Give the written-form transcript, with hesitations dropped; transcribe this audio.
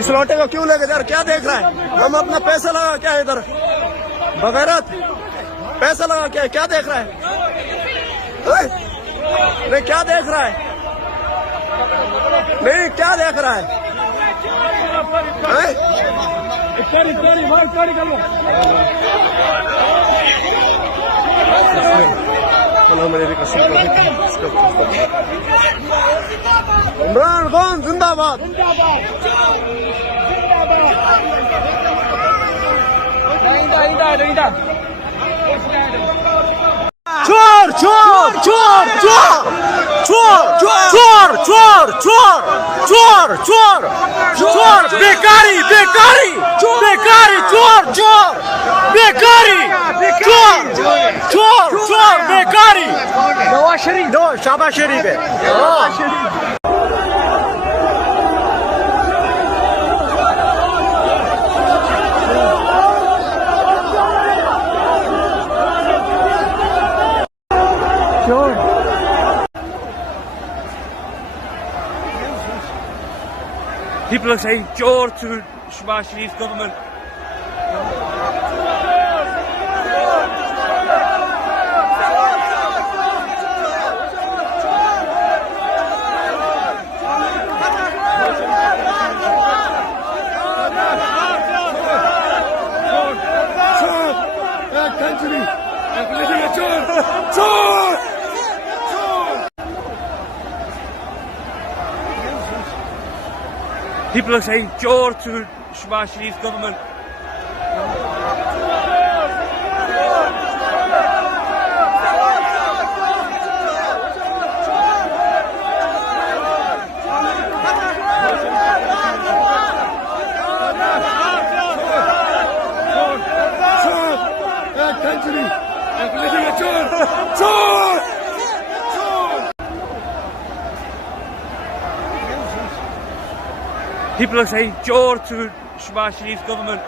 इस लौटे को क्यों लेके यार? क्या देख रहा है? हम अपना पैसा लगा क्या है इधर? बगैरत पैसा लगा क्या है? क्या देख रहा है? नहीं क्या देख रहा है? नहीं क्या देख रहा है? इमरान खान जिंदाबाद। चोर चोर चोर चोर चोर चोर चोर चोर चोर चोर चोर बेकारी बेकारी बेकारी चोर चोर बेकारी चोर चोर चोर बेकारी। नवाज शरीफ शाबाश शरीफ है। People are saying "Chor" to Shahbaz Sharif's government. People are saying "Chor" to Shahbaz Sharif's government. People are saying "Chor" to Shahbaz Sharif's government.